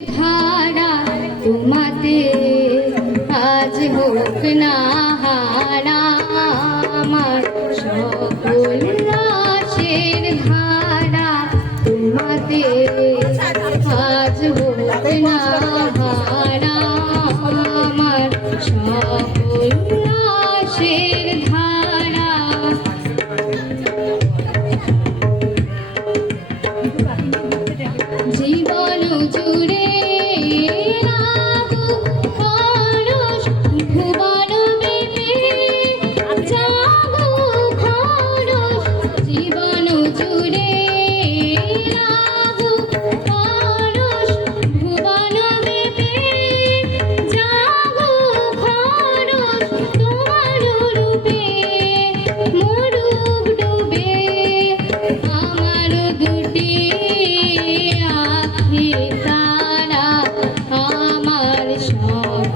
ধারা তোমাতে আজ হোক না হারা আমার সকল রাশের ধারা তোমাতে আজ হোক না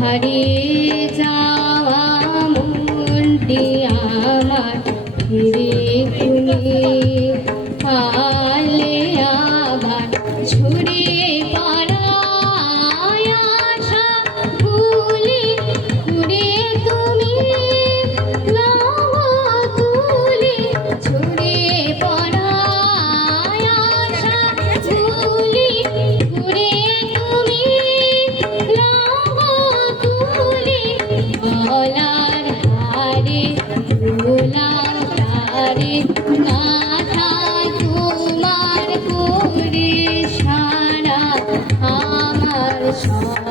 হারিয়ে যাওয়া মনটি আমার ফিরে তুমি। সব